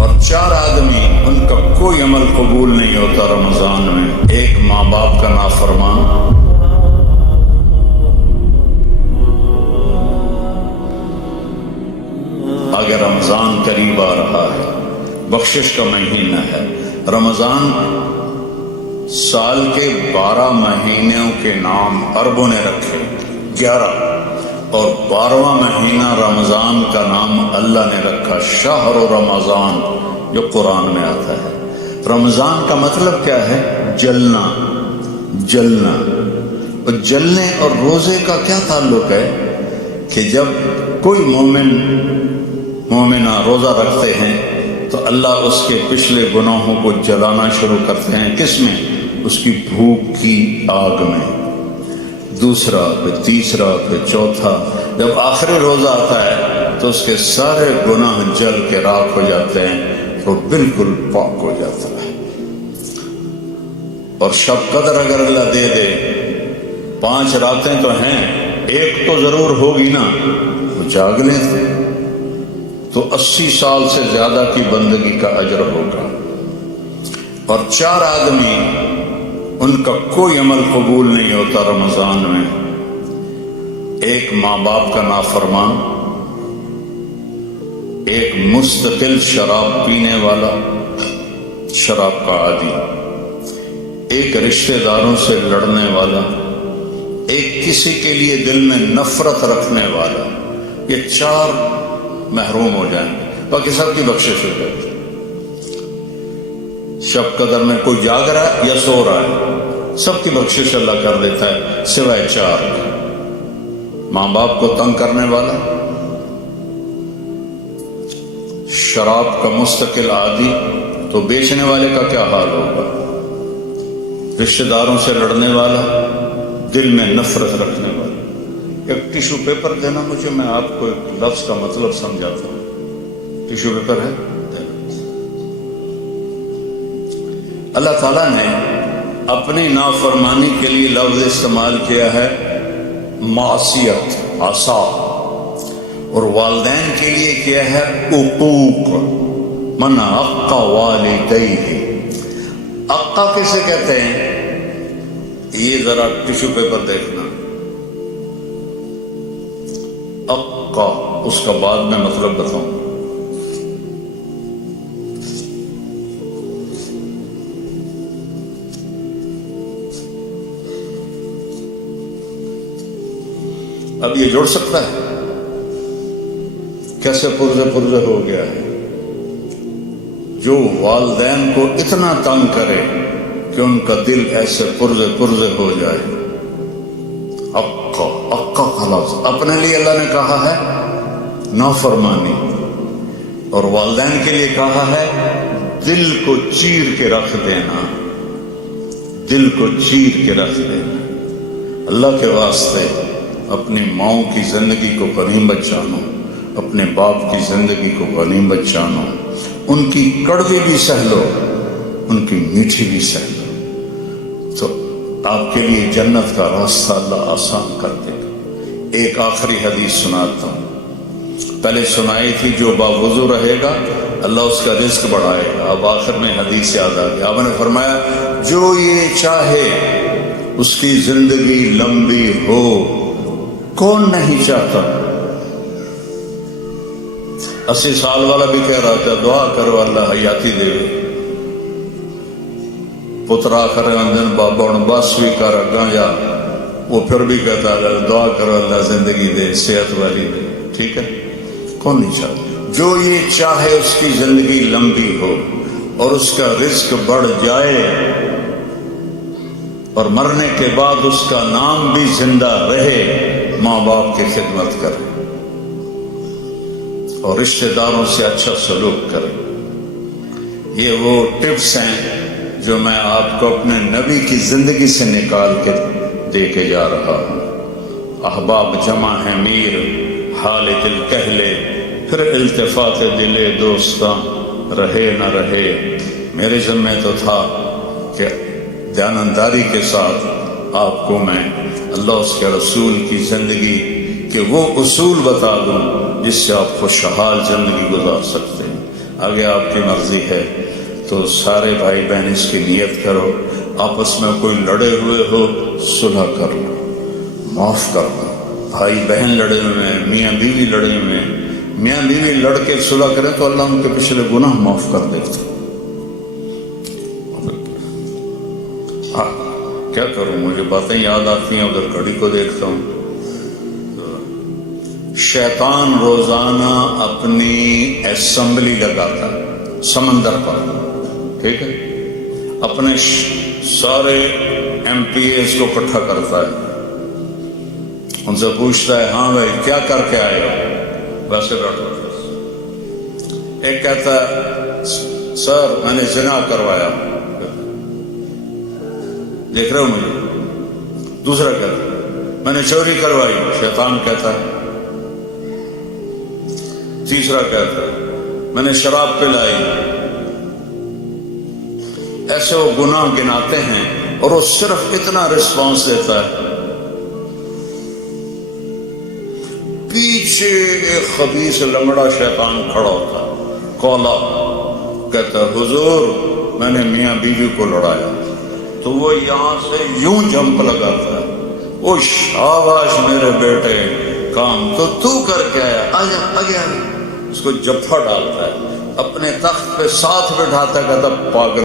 اور 4 آدمی ان کا کوئی عمل قبول نہیں ہوتا رمضان میں. ایک ماں باپ کا نافرمان، اگر رمضان قریب آ رہا ہے، بخشش کا مہینہ ہے. رمضان سال کے 12 مہینوں کے نام عربوں نے رکھے 11، اور 12واں مہینہ رمضان کا نام اللہ نے رکھا شہر رمضان، جو قرآن میں آتا ہے. رمضان کا مطلب کیا ہے؟ جلنا. جلنا اور جلنے اور روزے کا کیا تعلق ہے کہ جب کوئی مومنہ روزہ رکھتے ہیں تو اللہ اس کے پچھلے گناہوں کو جلانا شروع کرتے ہیں. کس میں؟ اس کی بھوک کی آگ میں. دوسرا، پھر تیسرا، پھر چوتھا. جب آخری روزہ آتا ہے تو اس کے سارے گناہ جل کے راکھ ہو جاتے ہیں، وہ بالکل پاک ہو جاتا ہے. اور شب قدر اگر اللہ دے دے، 5 راتیں تو ہیں، ایک تو ضرور ہوگی نا، وہ جاگ لیں تو 80 سال سے زیادہ کی بندگی کا اجر ہوگا. اور 4 آدمی ان کا کوئی عمل قبول نہیں ہوتا رمضان میں. ایک ماں باپ کا نافرمان، ایک مستقل شراب پینے والا، شراب کا عادی، ایک رشتہ داروں سے لڑنے والا، ایک کسی کے لیے دل میں نفرت رکھنے والا. یہ 4 محروم ہو جائیں گے، باقی سب کی بخشش ہو جائے گی. شب قدر میں کوئی جاگ رہا ہے یا سو رہا ہے، سب کی بخشش اللہ کر دیتا ہے سوائے 4. ماں باپ کو تنگ کرنے والا، شراب کا مستقل عادی، تو بیچنے والے کا کیا حال ہوگا؟ رشتہ داروں سے لڑنے والا، دل میں نفرت رکھنے والا. ایک ٹیشو پیپر دینا مجھے، میں آپ کو ایک لفظ کا مطلب سمجھاتا ہوں. ٹیشو پیپر ہے؟ اللہ تعالیٰ نے اپنی نافرمانی کے لیے لفظ استعمال کیا ہے معصیت، عصا، اور والدین کے لیے کیا ہے عقوق. من عق والدیہ. عقا کسے کہتے ہیں؟ یہ ذرا ٹیشو پیپر دیکھنا. عقا، اس کا بعد میں مطلب بتاؤں. اب یہ جڑ سکتا ہے؟ کیسے پرزے ہو گیا ہے. جو والدین کو اتنا تنگ کرے کہ ان کا دل ایسے پرزے ہو جائے. عقا کا لفظ اپنے لیے اللہ نے کہا ہے نافرمانی، اور والدین کے لیے کہا ہے دل کو چیر کے رکھ دینا. دل کو چیر کے رکھ دینا. اللہ کے واسطے اپنی ماؤں کی زندگی کو غنیمت جانو، اپنے باپ کی زندگی کو غنیمت جانو. ان کی کڑوی بھی سہ لو، ان کی میٹھی بھی سہ لو، تو آپ کے لیے جنت کا راستہ اللہ آسان کر دے گا. ایک آخری حدیث سناتا ہوں. پہلے سنائی تھی جو باوضو رہے گا اللہ اس کا رزق بڑھائے گا. اب آخر میں حدیث یاد آ گیا. آپ نے فرمایا جو یہ چاہے اس کی زندگی لمبی ہو. کون نہیں چاہتا؟ 80 سال والا بھی کہہ رہا تھا دعا کرو اللہ حیاتی دے. پترا کرے اندن بابا بس بھی کر اگاں جا، وہ پھر بھی کہتا ہے دعا کرو اللہ زندگی دے، صحت والی دے. ٹھیک ہے، کون نہیں چاہتا؟ جو یہ چاہے اس کی زندگی لمبی ہو اور اس کا رزق بڑھ جائے اور مرنے کے بعد اس کا نام بھی زندہ رہے. ماں باپ کی خدمت کرے اور رشتہ داروں سے اچھا سلوک کرے. یہ وہ ٹپس ہیں جو میں آپ کو اپنے نبی کی زندگی سے نکال کے دے کے جا رہا ہوں. احباب جمع ہے میر، حال دل کہہ لے، پھر التفات دلے دوستاں رہے نہ رہے. میرے ذمہ تو تھا کہ دیانتداری کے ساتھ آپ کو میں اللہ اس کے رسول کی زندگی کے وہ اصول بتا دوں جس سے آپ خوشحال زندگی گزار سکتے ہیں. آگے آپ کی مرضی ہے تو سارے بھائی بہن اس کی نیت کرو، آپس میں کوئی لڑے ہوئے ہو صلح کر لو، معاف کر دو۔ بھائی بہن لڑے ہوئے ہیں، میاں بیوی لڑے ہوئے ہیں، میاں بیوی لڑ کے صلح کریں تو اللہ ان کے پچھلے گناہ معاف کر دیتے۔ کیا کروں، مجھے باتیں یاد آتی ہیں، ادھر گھڑی کو دیکھتا ہوں۔ شیطان روزانہ اپنی اسمبلی لگاتا ہے سمندر پر، ٹھیک ہے، اپنے سارے ایم پی ایز کو اکٹھا کرتا ہے، ان سے پوچھتا ہے ہاں بھائی کیا کر کے آئے ہو، ویسے بیٹھو۔ ایک کہتا ہے سر میں نے زنا کروایا، دیکھ رہے ہو مجھے۔ دوسرا کہتا ہے میں نے چوری کروائی، شیطان کہتا ہے۔ تیسرا کہتا ہے میں نے شراب پلائی۔ ایسے وہ گناہ گناتے ہیں اور وہ صرف اتنا رسپانس دیتا ہے۔ پیچھے ایک خبیث لنگڑا شیطان کھڑا ہوتا ہے، کولا، کہتا ہے حضور میں نے میاں بیوی کو لڑایا۔ تو وہ یہاں سے یوں جمپ لگاتا ہے، وہ شاباش میرے بیٹے، کام تو کر کے آیا، آجا آگے آگے۔ اس کو جفا ڈالتا ہے، اپنے تخت پہ ساتھ بٹھاتا ہے، کہتا پاگل